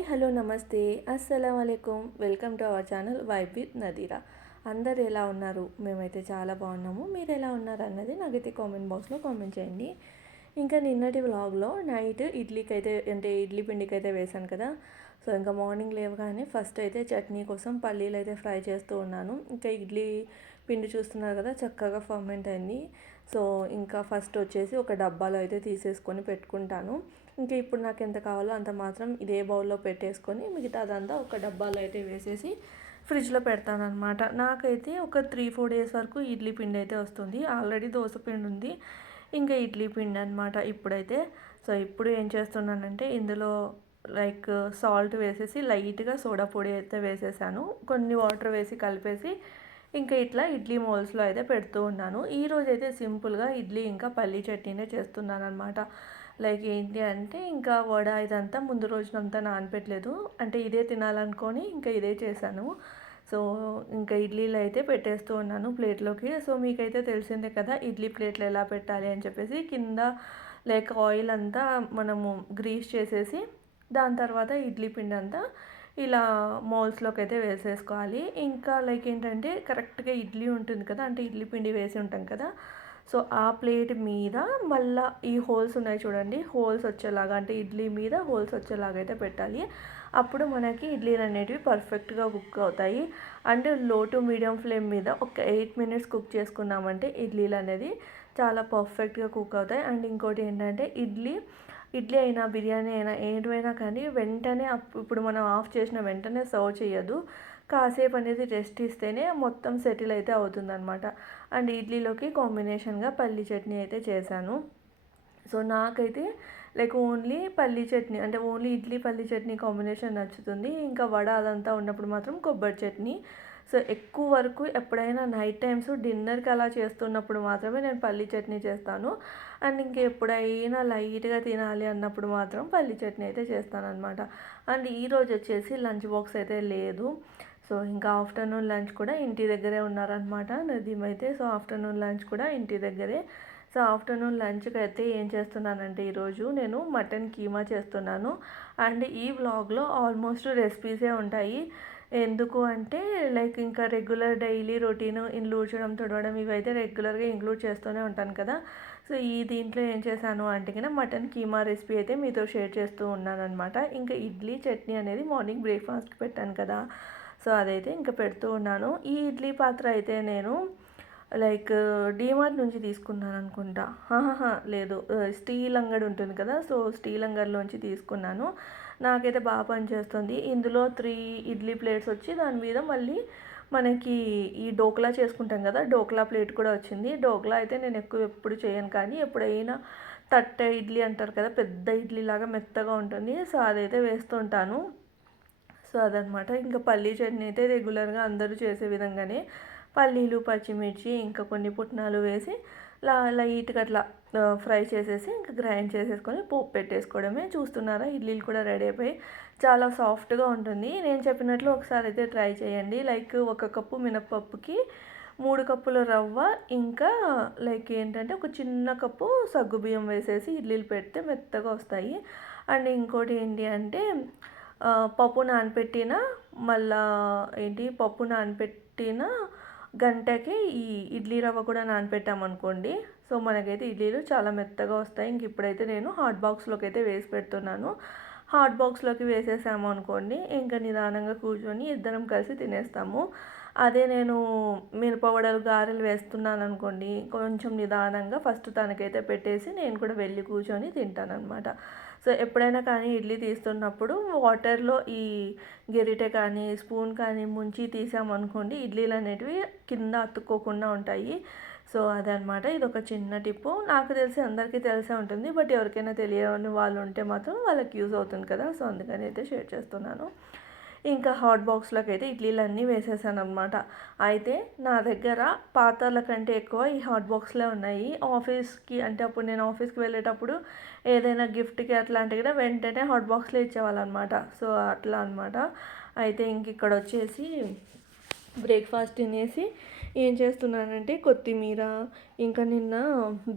Hi hello నమస్తే. అస్సలం అయికం welcome to our channel vibe with Nadira. అందరు ఎలా ఉన్నారు? మేమైతే చాలా బాగున్నాము. మీరు ఎలా ఉన్నారు అన్నది నాకైతే కామెంట్ బాక్స్లో కామెంట్ చేయండి. ఇంకా నిన్నటి వ్లాగ్లో నైట్ ఇడ్లీకి అయితే అంటే ఇడ్లీ పిండికి అయితే వేశాను కదా. సో ఇంకా మార్నింగ్ లేవగానే ఫస్ట్ అయితే చట్నీ కోసం పల్లీలు అయితే ఫ్రై చేస్తూ ఉన్నాను. ఇంకా ఇడ్లీ పిండి చూస్తున్నారు కదా చక్కగా ఫర్మెంట్ అయింది. సో ఇంకా ఫస్ట్ వచ్చేసి ఒక డబ్బాలో అయితే తీసేసుకొని పెట్టుకుంటాను. ఇంకా ఇప్పుడు నాకు ఎంత కావాలో అంత మాత్రం ఇదే బౌల్లో పెట్టేసుకొని మిగతా అదంతా ఒక డబ్బాలో అయితే వేసేసి ఫ్రిడ్జ్లో పెడతాను అనమాట నాకైతే ఒక త్రీ ఫోర్ డేస్ వరకు ఇడ్లీ పిండి అయితే వస్తుంది. ఆల్రెడీ దోశ పిండి ఉంది. ఇంకా ఇడ్లీ పిండి అనమాట ఇప్పుడైతే. సో ఇప్పుడు ఏం చేస్తున్నానంటే ఇందులో లైక్ సాల్ట్ వేసేసి లైట్గా సోడా పొడి అయితే వేసేసాను. కొన్ని వాటర్ వేసి కలిపేసి ఇంకా ఇట్లా ఇడ్లీ మోల్స్లో అయితే పెడుతూ ఉన్నాను. ఈరోజు అయితే సింపుల్గా ఇడ్లీ ఇంకా పల్లీ చట్నీనే చేస్తున్నాను అనమాట లైక్ ఏంటి అంటే ఇంకా వడ ఇదంతా ముందు రోజునంతా నానపెట్టలేదు. అంటే ఇదే తినాలనుకొని ఇంకా ఇదే చేశాను. సో ఇంకా ఇడ్లీలు అయితే పెట్టేస్తూ ఉన్నాను ప్లేట్లోకి. సో మీకైతే తెలిసిందే కదా ఇడ్లీ ప్లేట్లు ఎలా పెట్టాలి అని చెప్పేసి కింద లైక్ ఆయిల్ అంతా మనము గ్రీస్ చేసేసి దాని తర్వాత ఇడ్లీ పిండి అంతా ఇలా మౌల్స్లోకి అయితే వేసేసుకోవాలి. ఇంకా లైక్ ఏంటంటే కరెక్ట్గా ఇడ్లీ ఉంటుంది కదా అంటే ఇడ్లీ పిండి వేసి ఉంటాం కదా సో ఆ ప్లేట్ మీద మళ్ళీ ఈ హోల్స్ ఉన్నాయి చూడండి. హోల్స్ వచ్చేలాగా అంటే ఇడ్లీ మీద హోల్స్ వచ్చేలాగా అయితే పెట్టాలి. అప్పుడు మనకి ఇడ్లీలు అనేటివి పర్ఫెక్ట్గా కుక్ అవుతాయి. అండ్లో టు మీడియం ఫ్లేమ్ మీద ఒక ఎయిట్ మినిట్స్ కుక్ చేసుకున్నామంటే ఇడ్లీలు అనేది చాలా పర్ఫెక్ట్గా కుక్ అవుతాయి. అండ్ ఇంకోటి ఏంటంటే ఇడ్లీ ఇడ్లీ అయినా బిర్యానీ అయినా ఏమైనా కానీ వెంటనే ఇప్పుడు మనం ఆఫ్ చేసిన వెంటనే సర్వ్ చేయదు. కాసేపు అనేది రెస్ట్ ఇస్తేనే మొత్తం సెటిల్ అయితే అవుతుందన్నమాట. అండ్ ఇడ్లీలోకి కాంబినేషన్గా పల్లీ చట్నీ అయితే చేశాను. సో నాకైతే లైక్ ఓన్లీ పల్లీ చట్నీ అంటే ఓన్లీ ఇడ్లీ పల్లీ చట్నీ కాంబినేషన్ నచ్చుతుంది. ఇంకా వడ అదంతా ఉన్నప్పుడు మాత్రం కొబ్బరి చట్నీ సో ఎక్కువ వరకు ఎప్పుడైనా నైట్ టైమ్స్ డిన్నర్కి అలా చేస్తున్నప్పుడు మాత్రమే నేను పల్లీ చట్నీ చేస్తాను. అండ్ ఇంకెప్పుడైనా లైట్గా తినాలి అన్నప్పుడు మాత్రం పల్లీ చట్నీ అయితే చేస్తాను అనమాట అండ్ ఈరోజు వచ్చేసి లంచ్ బాక్స్ అయితే లేదు. సో ఇంకా ఆఫ్టర్నూన్ లంచ్ కూడా ఇంటి దగ్గరే ఉన్నారనమాట నదీమ్ అయితే సో ఆఫ్టర్నూన్ లంచ్ కూడా ఇంటి దగ్గరే. సో ఆఫ్టర్నూన్ లంచ్కి అయితే ఏం చేస్తున్నానంటే ఈరోజు నేను మటన్ కీమా చేస్తున్నాను. అండ్ ఈ వ్లాగ్లో ఆల్మోస్ట్ రెసిపీసే ఉంటాయి. ఎందుకు అంటే లైక్ ఇంకా రెగ్యులర్ డైలీ రొటీన్ ఇండ్లు ఊడ్చడం తుడవడం ఇవైతే రెగ్యులర్గా ఇంక్లూడ్ చేస్తూనే ఉంటాను కదా. సో ఈ దీంట్లో ఏం చేశాను అంటే కన్నా మటన్ కీమా రెసిపీ అయితే మీతో షేర్ చేస్తూ ఉన్నాను అనమాట ఇంకా ఇడ్లీ చట్నీ అనేది మార్నింగ్ బ్రేక్ఫాస్ట్కి పెట్టాను కదా. సో అదైతే ఇంకా పెడుతూ ఉన్నాను. ఈ ఇడ్లీ పాత్ర అయితే నేను లైక్ డీమార్ట్ నుంచి తీసుకున్నాను అనుకుంటా లేదు. స్టీల్ అంగడి ఉంటుంది కదా సో స్టీల్ అంగడిలోంచి తీసుకున్నాను. నాకైతే బాగా పనిచేస్తుంది. ఇందులో త్రీ ఇడ్లీ ప్లేట్స్ వచ్చి దాని మీద మళ్ళీ మనకి ఈ డోక్లా చేసుకుంటాం కదా డోక్లా ప్లేట్ కూడా వచ్చింది. డోక్లా అయితే నేను ఎక్కువ ఎప్పుడు చేయను కానీ ఎప్పుడైనా తట్ట ఇడ్లీ అంటారు కదా పెద్ద ఇడ్లీ లాగా మెత్తగా ఉంటుంది. సో అదైతే వేస్తుంటాను సో అదనమాట. ఇంకా పల్లీ చట్నీ అయితే రెగ్యులర్గా అందరూ చేసే విధంగానే పల్లీలు పచ్చిమిర్చి ఇంకా కొన్ని పుట్నాలు వేసి లా లైట్గా అట్లా ఫ్రై చేసేసి ఇంకా గ్రైండ్ చేసేసుకొని పోపు పెట్టేసుకోవడమే. చూస్తున్నారా? ఇడ్లీలు కూడా రెడీ అయిపోయి చాలా సాఫ్ట్గా ఉంటుంది. నేను చెప్పినట్లు ఒకసారి అయితే ట్రై చేయండి. లైక్ ఒక కప్పు మినప్పప్పుకి మూడు కప్పుల రవ్వ ఇంకా లైక్ ఏంటంటే ఒక చిన్న కప్పు సగ్గుబియ్యం వేసేసి ఇడ్లీలు పెడితే మెత్తగా వస్తాయి. అండ్ ఇంకోటి ఏంటి అంటే పప్పు నానపెట్టిన మళ్ళా ఏంటి? పప్పు నానపెట్టిన గంటకి ఈ ఇడ్లీ రవ్వ కూడా నానపెట్టామనుకోండి. సో మనకైతే ఇడ్లీలు చాలా మెత్తగా వస్తాయి. ఇంక ఇప్పుడైతే నేను హాట్ బాక్స్లోకి అయితే వేసి పెడుతున్నాను. హాట్ బాక్స్లోకి వేసేసాము అనుకోండి ఇంకా నిదానంగా కూర్చొని ఇద్దరం కలిసి తినేస్తాము. అదే నేను మిరపవడలు గారెలు వేస్తున్నాను అనుకోండి కొంచెం నిదానంగా ఫస్ట్ తనకైతే పెట్టేసి నేను కూడా వెళ్ళి కూర్చొని తింటాను అనమాట సో ఎప్పుడైనా కానీ ఇడ్లీ తీస్తున్నప్పుడు వాటర్లో ఈ గెరిటె కానీ స్పూన్ కానీ ముంచి తీసామనుకోండి ఇడ్లీలు అనేటివి కింద అతుక్కోకుండా ఉంటాయి. సో అదనమాట ఇది ఒక చిన్న టిప్పు. నాకు తెలిసి అందరికీ తెలిసే ఉంటుంది. బట్ ఎవరికైనా తెలియని వాళ్ళు ఉంటే మాత్రం వాళ్ళకి యూజ్ అవుతుంది కదా. సో అందుకని అయితే షేర్ చేస్తున్నాను. ఇంకా హాట్ బాక్స్లోకి అయితే ఇడ్లీలు అన్నీ వేసేసాను అనమాట అయితే నా దగ్గర పాత్రల కంటే ఎక్కువ ఈ హాట్ బాక్స్లే ఉన్నాయి. ఆఫీస్కి అంటే అప్పుడు నేను ఆఫీస్కి వెళ్ళేటప్పుడు ఏదైనా గిఫ్ట్కి అట్లాంటివి కూడా వెంటనే హాట్ బాక్స్లో ఇచ్చేవాళ్ళు అనమాట సో అట్లా అనమాట అయితే ఇంక ఇక్కడ వచ్చేసి బ్రేక్ఫాస్ట్ తినేసి ఏం చేస్తున్నానంటే కొత్తిమీర ఇంకా నిన్న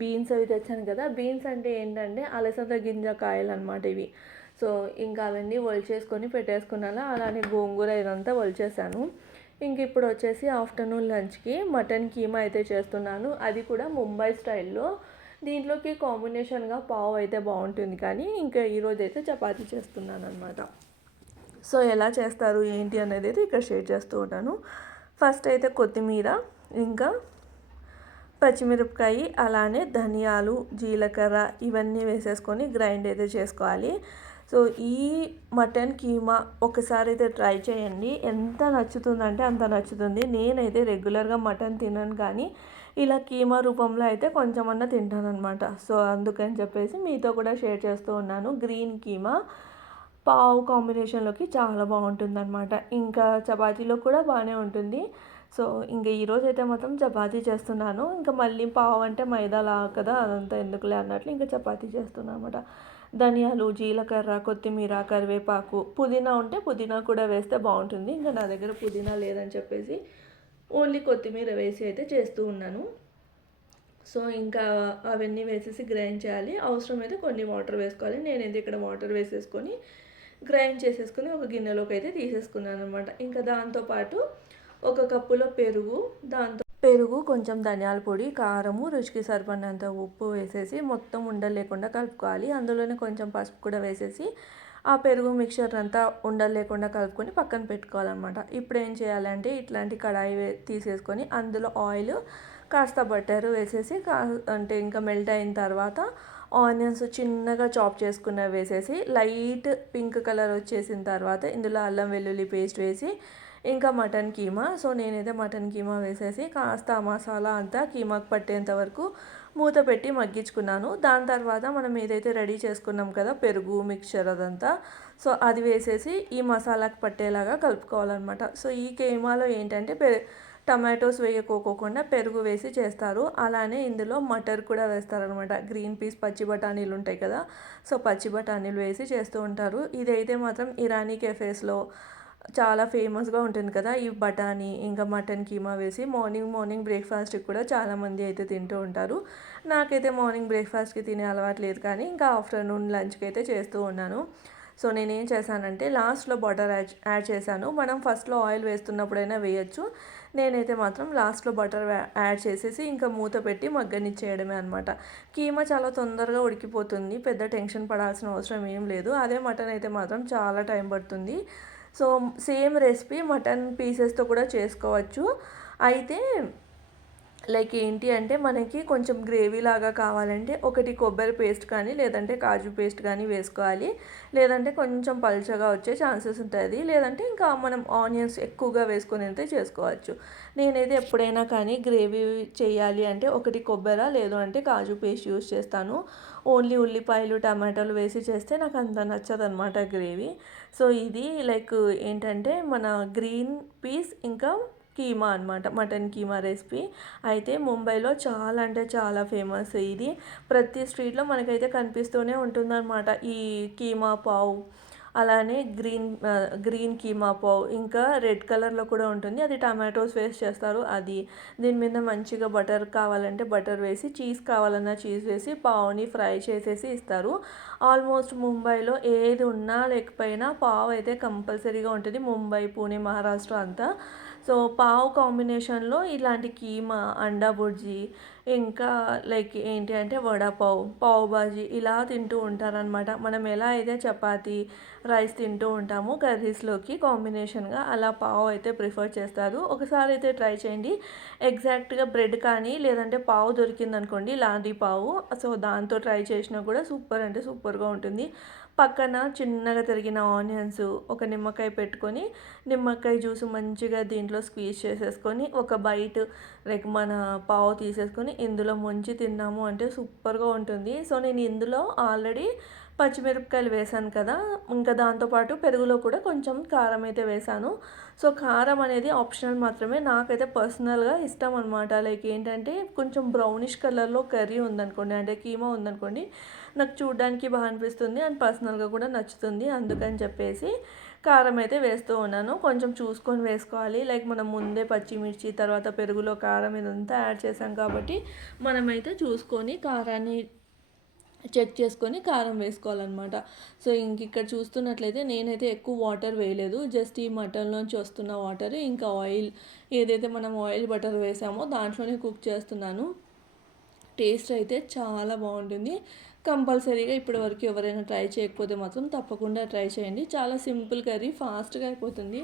బీన్స్ అవి తెచ్చాను కదా. బీన్స్ అంటే ఏంటంటే అలసంద గింజ కాయలు అనమాట ఇవి. సో ఇంకా అవన్నీ చేసుకొని పెట్టేసుకున్నాను. అలానే గోంగూర ఇదంతా ఒలిచేసాను. ఇంక ఇప్పుడు వచ్చేసి ఆఫ్టర్నూన్ లంచ్కి మటన్ కీమా అయితే చేస్తున్నాను. అది కూడా ముంబై స్టైల్లో. దీంట్లోకి కాంబినేషన్గా పావు అయితే బాగుంటుంది. కానీ ఇంకా ఈరోజు అయితే చపాతీ చేస్తున్నాను అనమాట సో ఎలా చేస్తారు ఏంటి అనేది అయితే ఇక్కడ షేర్ చేస్తూ ఉంటాను ఫస్ట్ అయితే కొత్తిమీర ఇంకా పచ్చిమిరపకాయ అలానే ధనియాలు జీలకర్ర ఇవన్నీ వేసేసుకొని గ్రైండ్ అయితే చేసుకోవాలి. సో ఈ మటన్ కీమా ఒకసారి అయితే ట్రై చేయండి. ఎంత నచ్చుతుందంటే అంత నచ్చుతుంది. నేనైతే రెగ్యులర్గా మటన్ తినను కానీ ఇలా కీమా రూపంలో అయితే కొంచెమన్నా తింటాను అనమాట సో అందుకని చెప్పేసి మీతో కూడా షేర్ చేస్తూ ఉన్నాను. గ్రీన్ కీమా పావు కాంబినేషన్లోకి చాలా బాగుంటుంది అనమాట ఇంకా చపాతీలో కూడా బాగానే ఉంటుంది. సో ఇంకా ఈరోజు అయితే మాత్రం చపాతీ చేస్తున్నాను. ఇంకా మళ్ళీ పావు అంటే మైదా లాగా కదా అదంతా ఎందుకులే అన్నట్లు ఇంకా చపాతీ చేస్తున్నాను అనమాట ధనియాలు జీలకర్ర కొత్తిమీర కరివేపాకు పుదీనా ఉంటే పుదీనా కూడా వేస్తే బాగుంటుంది. ఇంకా నా దగ్గర పుదీనా లేదని చెప్పేసి ఓన్లీ కొత్తిమీర వేసి అయితే చేస్తూ ఉన్నాను. సో ఇంకా అవన్నీ వేసేసి గ్రైండ్ చేయాలి. అవసరమైతే కొన్ని వాటర్ వేసుకోవాలి. నేనైతే ఇక్కడ వాటర్ వేసేసుకొని గ్రైండ్ చేసేసుకుని ఒక గిన్నెలోకి అయితే తీసేసుకున్నాను అనమాట ఇంకా దాంతోపాటు ఒక కప్పులో పెరుగు దాంతో పెరుగు కొంచెం ధనియాల పొడి కారము రుచికి సరిపడినంత ఉప్పు వేసేసి మొత్తం ఉండలు లేకుండా కలుపుకోవాలి. అందులోనే కొంచెం పసుపు కూడా వేసేసి ఆ పెరుగు మిక్చర్ అంతా ఉండలు లేకుండా కలుపుకొని పక్కన పెట్టుకోవాలన్నమాట. ఇప్పుడు ఏం చేయాలంటే ఇట్లాంటి కడాయి తీసేసుకొని అందులో ఆయిల్ కాస్త బటర్ వేసేసి కా అంటే ఇంకా మెల్ట్ అయిన తర్వాత ఆనియన్స్ చిన్నగా చాప్ చేసుకున్నవి వేసేసి లైట్ పింక్ కలర్ వచ్చేసిన తర్వాత ఇందులో అల్లం వెల్లుల్లి పేస్ట్ వేసి ఇంకా మటన్ కీమా. సో నేనైతే మటన్ కీమా వేసేసి కాస్త మసాలా అంతా కీమాకు పట్టేంత వరకు మూత పెట్టి మగ్గించుకున్నాను. దాని తర్వాత మనం ఏదైతే రెడీ చేసుకున్నాం కదా పెరుగు మిక్చర్ అదంతా సో అది వేసేసి ఈ మసాలాకు పట్టేలాగా కలుపుకోవాలన్నమాట. సో ఈ కీమాలో ఏంటంటే పె టమాటోస్ వేయకోకోకుండా పెరుగు వేసి చేస్తారు. అలానే ఇందులో మటర్ కూడా వేస్తారనమాట గ్రీన్ పీస్ పచ్చి బఠానీలు ఉంటాయి కదా సో పచ్చి బఠానీలు వేసి చేస్తూ ఉంటారు. ఇదైతే మాత్రం ఇరానీ కెఫేస్లో చాలా ఫేమస్గా ఉంటుంది కదా ఈ బఠానీ ఇంకా మటన్ కీమా వేసి మార్నింగ్ మార్నింగ్ బ్రేక్ఫాస్ట్కి కూడా చాలామంది అయితే తింటూ ఉంటారు. నాకైతే మార్నింగ్ బ్రేక్ఫాస్ట్కి తినే అలవాటు లేదు కానీ ఇంకా ఆఫ్టర్నూన్ లంచ్కి అయితే చేస్తూ ఉన్నాను. సో నేనేం చేశానంటే లాస్ట్లో బటర్ యాడ్ యాడ్ చేశాను. మనం ఫస్ట్లో ఆయిల్ వేస్తున్నప్పుడైనా వేయచ్చు. నేనైతే మాత్రం లాస్ట్లో బటర్ యాడ్ చేసేసి ఇంకా మూత పెట్టి మగ్గనిచ్చేయడమే అనమాట కీమా చాలా తొందరగా ఉడికిపోతుంది పెద్ద టెన్షన్ పడాల్సిన అవసరం ఏం లేదు. అదే మటన్ అయితే మాత్రం చాలా టైం పడుతుంది. సో సేమ్ రెసిపీ మటన్ పీసెస్తో కూడా చేసుకోవచ్చు. అయితే లైక్ ఏంటి అంటే మనకి కొంచెం గ్రేవీ లాగా కావాలంటే ఒకటి కొబ్బరి పేస్ట్ కానీ లేదంటే కాజు పేస్ట్ కానీ వేసుకోవాలి. లేదంటే కొంచెం పల్చగా వచ్చే ఛాన్సెస్ ఉంటుంది. లేదంటే ఇంకా మనం ఆనియన్స్ ఎక్కువగా వేసుకొని అయితే చేసుకోవచ్చు. నేనైతే ఎప్పుడైనా కానీ గ్రేవీ చేయాలి అంటే ఒకటి కొబ్బరి లేదు అంటే కాజు పేస్ట్ యూస్ చేస్తాను. ఓన్లీ ఉల్లిపాయలు టమాటాలు వేసి చేస్తే నాకు అంత నచ్చదు అనమాట గ్రేవీ. సో ఇది లైక్ ఏంటంటే మన గ్రీన్ పీస్ ఇంకా కీమా అనమాట మటన్ కీమా రెసిపీ. అయితే ముంబైలో చాలా అంటే చాలా ఫేమస్ ఇది. ప్రతి స్ట్రీట్లో మనకైతే కనిపిస్తూనే ఉంటుందన్నమాట. ఈ కీమా పావు అలానే గ్రీన్ గ్రీన్ కీమా పావ్ ఇంకా రెడ్ కలర్లో కూడా ఉంటుంది. అది టమాటోస్ వేస్ట్ చేస్తారు. అది దీని మీద మంచిగా బటర్ కావాలంటే బటర్ వేసి చీజ్ కావాలన్నా చీజ్ వేసి పావుని ఫ్రై చేసేసి ఇస్తారు. ఆల్మోస్ట్ ముంబైలో ఏది ఉన్నా లేకపోయినా పావు అయితే కంపల్సరీగా ఉంటుంది. ముంబై పూణే మహారాష్ట్ర అంతా. సో పావు కాంబినేషన్లో ఇలాంటి కీమా అండా బుర్జీ ఇంకా లైక్ ఏంటి అంటే వడాపావ్ పావు బాజీ ఇలా తింటూ ఉంటారనమాట మనం ఎలా అయితే చపాతీ రైస్ తింటూ ఉంటామో కర్రీస్లోకి కాంబినేషన్గా అలా పావు అయితే ప్రిఫర్ చేస్తారు. ఒకసారి అయితే ట్రై చేయండి. ఎగ్జాక్ట్గా బ్రెడ్ కానీ లేదంటే పావు దొరికింది అనుకోండి లాంటి పావు. సో దాంతో ట్రై చేసినా కూడా సూపర్ అంటే సూపర్గా ఉంటుంది. పక్కన చిన్నగా తరిగిన ఆనియన్స్ ఒక నిమ్మకాయ పెట్టుకొని నిమ్మకాయ జ్యూస్ మంచిగా దీంట్లో స్క్వీజ్ చేసేసుకొని ఒక బైట్ లైక్ మన పావు తీసేసుకొని ఇందులో ముంచి తిన్నాము అంటే సూపర్గా ఉంటుంది. సో నేను ఇందులో ఆల్రెడీ పచ్చిమిరపకాయలు వేసాను కదా. ఇంకా దాంతోపాటు పెరుగులో కూడా కొంచెం కారం అయితే వేసాను సో కారం అనేది ఆప్షనల్ మాత్రమే. నాకైతే పర్సనల్గా ఇష్టం అనమాట లైక్ ఏంటంటే కొంచెం బ్రౌనిష్ కలర్లో కర్రీ ఉందనుకోండి అంటే కీమా ఉందనుకోండి నాకు చూడడానికి బాగా అనిపిస్తుంది అండ్ పర్సనల్గా కూడా నచ్చుతుంది అందుకని చెప్పేసి కారం అయితే వేస్తూ ఉన్నాను. కొంచెం చూసుకొని వేసుకోవాలి. లైక్ మనం ముందే పచ్చిమిర్చి తర్వాత పెరుగులో కారం ఇదంతా యాడ్ చేసాం కాబట్టి మనమైతే చూసుకొని కారాన్ని చెక్ చేసుకొని కారం వేసుకోవాలన్నమాట. సో ఇంక ఇక్కడ చూస్తున్నట్లయితే నేనైతే ఎక్కువ వాటర్ వేయలేదు. జస్ట్ ఈ మటన్లోంచి వస్తున్న వాటర్. ఇంకా ఆయిల్ ఏదైతే మనం ఆయిల్ బటర్ వేసామో దాంట్లోనే కుక్ చేస్తున్నాను. టేస్ట్ అయితే చాలా బాగుంటుంది. కంపల్సరీగా ఇప్పటి వరకు ఎవరైనా ట్రై చేయకపోతే మాత్రం తప్పకుండా ట్రై చేయండి. చాలా సింపుల్ కర్రీ ఫాస్ట్గా అయిపోతుంది.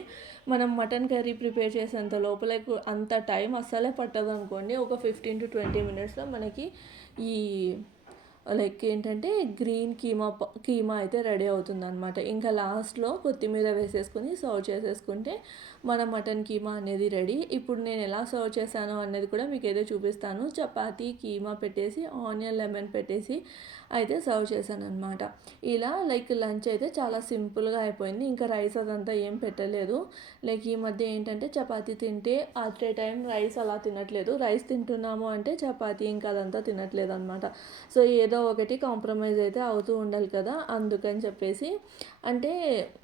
మనం మటన్ కర్రీ ప్రిపేర్ చేసేంత లోపల అంత టైం అస్సలే పట్టదు అనుకోండి ఒక ఫిఫ్టీన్ టు ట్వంటీ మినిట్స్లో మనకి ఈ లైక్ ఏంటంటే గ్రీన్ కీమా కీమా అయితే రెడీ అవుతుంది అనమాట ఇంకా లాస్ట్లో కొత్తిమీర వేసేసుకొని సర్వ్ చేసేసుకుంటే మన మటన్ కీమా అనేది రెడీ. ఇప్పుడు నేను ఎలా సర్వ్ చేశాను అనేది కూడా మీకు ఏదో చూపిస్తాను. చపాతీ కీమా పెట్టేసి ఆనియన్ లెమన్ పెట్టేసి అయితే సర్వ్ చేశాను అనమాట ఇలా లైక్ లంచ్ అయితే చాలా సింపుల్గా అయిపోయింది. ఇంకా రైస్ అదంతా ఏం పెట్టలేదు. లైక్ ఈ మధ్య ఏంటంటే చపాతీ తింటే అట్ ఏ టైం రైస్ అలా తినట్లేదు. రైస్ తింటున్నాము అంటే చపాతీ ఇంకా అదంతా తినట్లేదు అనమాట సో ఏదో ఒకటి కాంప్రమైజ్ అయితే అవుతూ ఉండాలి కదా అందుకని చెప్పేసి అంటే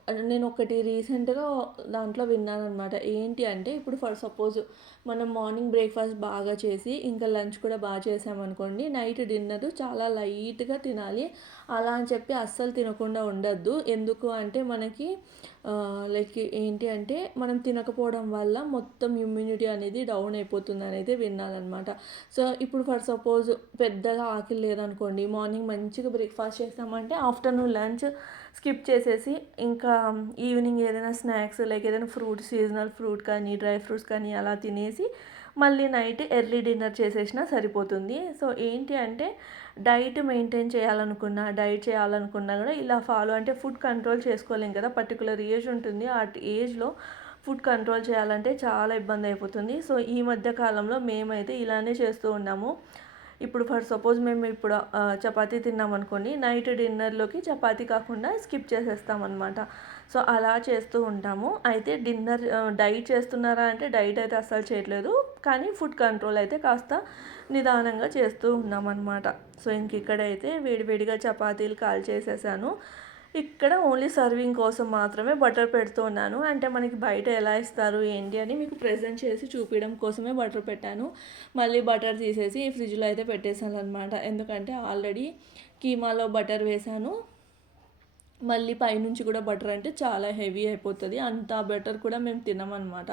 నేను ఒకటి రీసెంట్గా దాంట్లో విన్నానమాట ఏంటి అంటే ఇప్పుడు ఫర్ సపోజ్ మనం మార్నింగ్ బ్రేక్ఫాస్ట్ బాగా చేసి ఇంకా లంచ్ కూడా బాగా చేసామనుకోండి నైట్ డిన్నర్ చాలా లైట్గా తినాలి. అలా అని చెప్పి అస్సలు తినకుండా ఉండద్దు. ఎందుకు అంటే మనకి లైక్ ఏంటి అంటే మనం తినకపోవడం వల్ల మొత్తం ఇమ్యూనిటీ అనేది డౌన్ అయిపోతుంది అనేది విన్నానమాట సో ఇప్పుడు ఫర్ సపోజ్ పెద్దగా ఆకలి లేదనుకోండి మార్నింగ్ మంచిగా బ్రేక్ఫాస్ట్ చేసామంటే ఆఫ్టర్నూన్ లంచ్ స్కిప్ చేసేసి ఇంకా ఈవినింగ్ ఏదైనా స్నాక్స్ లైక్ ఏదైనా ఫ్రూట్ సీజనల్ ఫ్రూట్ కానీ డ్రై ఫ్రూట్స్ కానీ అలా తినేసి మళ్ళీ నైట్ ఎర్లీ డిన్నర్ చేసేసినా సరిపోతుంది. సో ఏంటి అంటే డైట్ మెయింటైన్ చేయాలనుకున్నా డైట్ చేయాలనుకున్నా కూడా ఇలా ఫాలో అంటే ఫుడ్ కంట్రోల్ చేసుకోలేం కదా. పర్టికులర్ ఏజ్ ఉంటుంది. ఆ ఏజ్లో ఫుడ్ కంట్రోల్ చేయాలంటే చాలా ఇబ్బంది అయిపోతుంది. సో ఈ మధ్య కాలంలో మేమైతే ఇలానే చేస్తూ ఉన్నాము. ఇప్పుడు ఫర్ సపోజ్ మేము ఇప్పుడు చపాతీ తిన్నామనుకోండి నైట్ డిన్నర్లోకి చపాతీ కాకుండా స్కిప్ చేసేస్తామన్నమాట సో అలా చేస్తూ ఉంటాము. అయితే డిన్నర్ డైట్ చేస్తున్నారా అంటే డైట్ అయితే అస్సలు చేయట్లేదు. కానీ ఫుడ్ కంట్రోల్ అయితే కాస్త నిదానంగా చేస్తూ ఉన్నామన్నమాట సో ఇంక ఇక్కడైతే వేడివేడిగా చపాతీలు కాల్ చేసేసాను ఇక్కడ ఓన్లీ సర్వింగ్ కోసం మాత్రమే బటర్ పెడుతున్నాను. అంటే మనకి బయట ఎలా ఇస్తారు ఏంటి అని మీకు ప్రజెంట్ చేసి చూపించడం కోసమే బటర్ పెట్టాను. మళ్ళీ బటర్ తీసేసి ఫ్రిడ్జ్లో అయితే పెట్టేశాను అనమాట ఎందుకంటే ఆల్రెడీ కీమాలో బటర్ వేశాను. మళ్ళీ పైనుంచి కూడా బటర్ అంటే చాలా హెవీ అయిపోతుంది. అంత బటర్ కూడా మేము తినమన్నమాట.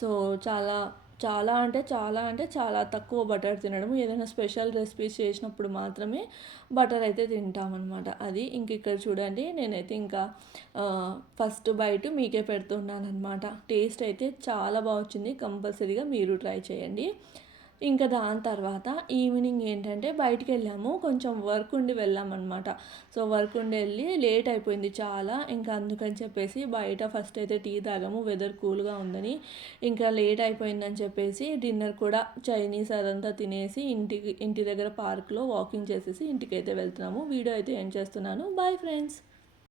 సో చాలా చాలా అంటే చాలా అంటే చాలా తక్కువ బటర్ తినడం ఏదైనా స్పెషల్ రెసిపీస్ చేసినప్పుడు మాత్రమే బటర్ అయితే తింటామన్నమాట. అది ఇంక ఇక్కడ చూడండి నేనైతే ఇంకా ఫస్ట్ బయట మీకే పెడుతున్నాను అనమాట టేస్ట్ అయితే చాలా బాగా వచ్చింది కంపల్సరీగా మీరు ట్రై చేయండి. ఇంకా దాని తర్వాత ఈవినింగ్ ఏంటంటే బయటికి వెళ్ళాము. కొంచెం వర్క్ ఉండి వెళ్ళామన్నమాట సో వర్క్ ఉండి వెళ్ళి లేట్ అయిపోయింది చాలా. ఇంకా అందుకని చెప్పేసి బయట ఫస్ట్ అయితే టీ తాగాము. వెదర్ కూల్గా ఉందని ఇంకా లేట్ అయిపోయిందని చెప్పేసి డిన్నర్ కూడా చైనీస్ అదంతా తినేసి ఇంటికి ఇంటి దగ్గర పార్క్లో వాకింగ్ చేసేసి ఇంటికి అయితే వెళ్తున్నాము. వీడియో అయితే ఏం చేస్తున్నాను. Bye friends!